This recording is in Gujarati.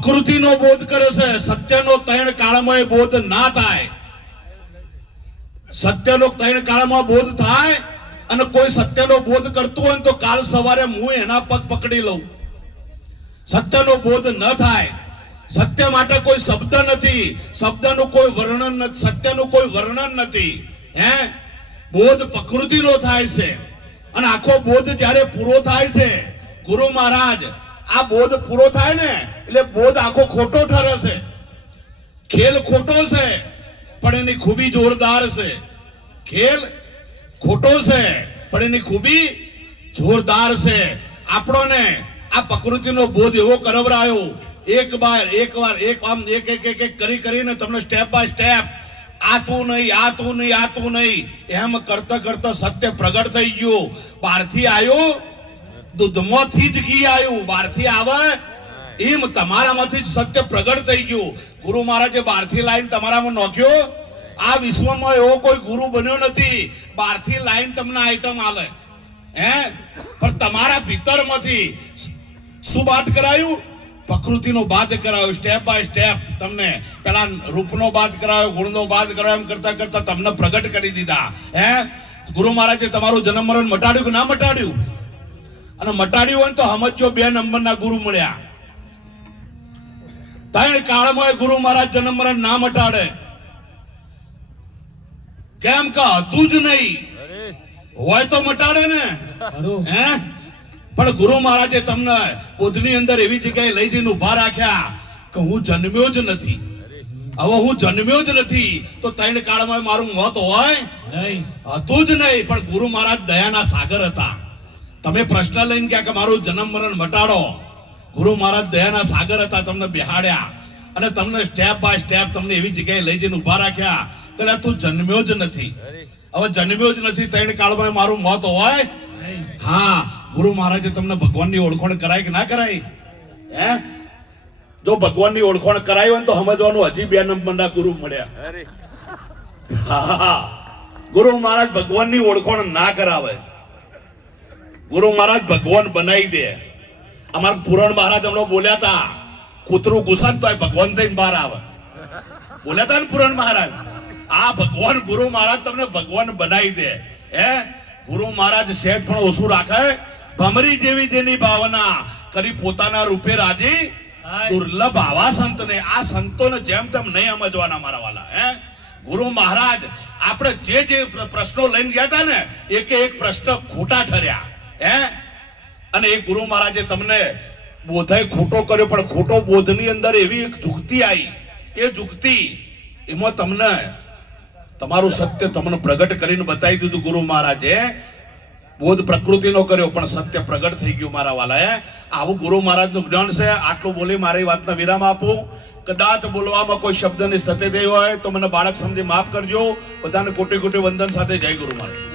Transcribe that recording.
પ્રકૃતિનો બોધ કરે છે, સત્યનો ત્રણ કાળમાં એ બોધ ના થાય. સત્યનો ત્રણ કાળમાં બોધ થાય અને કોઈ સત્યનો બોધ કરતું હોય તો કાલ સવારે હું એના પગ પકડી લઉં. સત્યનો બોધ ન થાય. સત્ય માટે કોઈ શબ્દ નથી, શબ્દનું કોઈ વર્ણન નથી, સત્યનું કોઈ વર્ણન નથી. બોધ પ્રકૃતિનો થાય છે અને આખો બોધ જ્યારે પૂરો થાય છે, ગુરુ મહારાજ આ બોધ પૂરો થાય ને એટલે બોધ આખો ખોટો ઠરે છે. ખેલ ખોટો છે પણ એની ખૂબી જોરદાર છે. ખેલ ખોટો છે પણ એની ખૂબી જોરદાર છે. આપણોને આ પ્રકૃતિનો બોધ એવો કરવરાયો, એક કરીને તમને સ્ટેપ બાય સ્ટેપ આતું નહીં એમ કરતા કરતા સત્ય પ્રગટ થઈ ગયું. બહારથી આવ્યું દૂધમાંથી જ ઘી આવ્યું, બહારથી આવે એમ તમારામાંથી જ સત્ય પ્રગટ થઈ ગયું. ગુરુ મહારાજે બહારથી લાઈન તમારામાં નોખ્યો. આ વિશ્વમાં એવો કોઈ ગુરુ બન્યો નથી બહારથી લાઈન તમને આઈટમ આલે. પણ તમારા ભીતરમાંથી શું બાદ કરાયું? પ્રકૃતિનો બાદ કરાયો. સ્ટેપ બાય સ્ટેપ તમને પેલા રૂપનો બાદ કરાયો, ગુણનો બાદ કરાયો, એમ કરતા કરતા તમને પ્રગટ કરી દીધા. ગુરુ મહારાજે તમારું જન્મ મરણ મટાડ્યું કે ના મટાડ્યું? અને મટાડ્યું હોય તો સમજો 2 નંબરના ગુરુ મળ્યા. 3 કાળમાં ગુરુ મહારાજ જન્મ મરણ ના મટાડે. કેમ કે હતું જ નહીં, હોય તો મટાડે ને. પણ ગુરુ મહારાજે તમને બોધની અંદર એવી જગ્યાએ લઈ જઈને ઉભા રાખ્યા કે હું જન્મ્યો જ નથી. હવે હું જન્મ્યો જ નથી તો 3 કાળમાં મારું મોત હોય નહીં, હતું જ નહીં. પણ ગુરુ મહારાજ દયાના સાગર હતા. તમે પ્રશ્ન લઈને ગયા કે મારું જન્મ મરણ મટાડો. ગુરુ મહારાજ દયાના સાગર હતા, તમને બેહાડ્યા અને તમને સ્ટેપ બાય સ્ટેપ તમને એવી જગ્યાએ લઈ જઈને ઉભા રાખ્યા કે તું જન્મ્યો જ નથી. હવે જન્મ્યો જ નથી, 3 કાળમાં મારું મોત હોય. હા, ગુરુ મહારાજે તમને ભગવાનની ઓળખાણ કરાય કે ના કરાય? જો ભગવાનની ઓળખાણ કરાય હોય તો સમજવાનું હજી 2 નંબરના ગુરુ મળ્યા. ગુરુ મહારાજ ભગવાનની ઓળખાણ ના કરાવે, ગુરુ મહારાજ ભગવાન બનાવી દે. અમારા પુરાણ મહારાજ હમણાં બોલ્યા હતા, કૂતરું ઘુસન તો ભગવાન થઈને બહાર આવે. બોલ્યા હતા ને પુરાણ મહારાજ. આ ભગવાન ગુરુ મહારાજ તમને ભગવાન બનાવી દે. ગુરુ મહારાજ સેજ પણ ઓછું રાખે. ભમરી જેવી જેની ભાવના કરી પોતાના રૂપે રાજી, દુર્લભ આવા સંતને. આ સંતોને જેમ તેમ નહીં સમજવાના મારા વાલા. ગુરુ મહારાજ આપણે જે પ્રશ્નો લઈને ગયા હતા ને એક પ્રશ્ન ખોટા ઠર્યા. અને એ ગુરુ મહારાજે તમને બોધાય ખોટો કર્યો, પણ ખોટો બોધની અંદર એવી એક જુક્તિ આવી. એ જુક્તિ એમાં તમને તમારું સત્ય તમને પ્રગટ કરીને બતાવી દીધું. ગુરુ મહારાજે બોધ પ્રકૃતિનો કર્યો પણ સત્ય પ્રગટ થઈ ગયું મારા વાલા. આવું ગુરુ મહારાજનું જ્ઞાન છે. આટલું બોલી મારી વાતને વિરામ આપું. કદાચ બોલવામાં કોઈ શબ્દની સ્થિતિ થઈ હોય તો મને બાળક સમજી માફ કરજો. બધાને કોટી કોટી વંદન સાથે જય ગુરુ મહારાજ.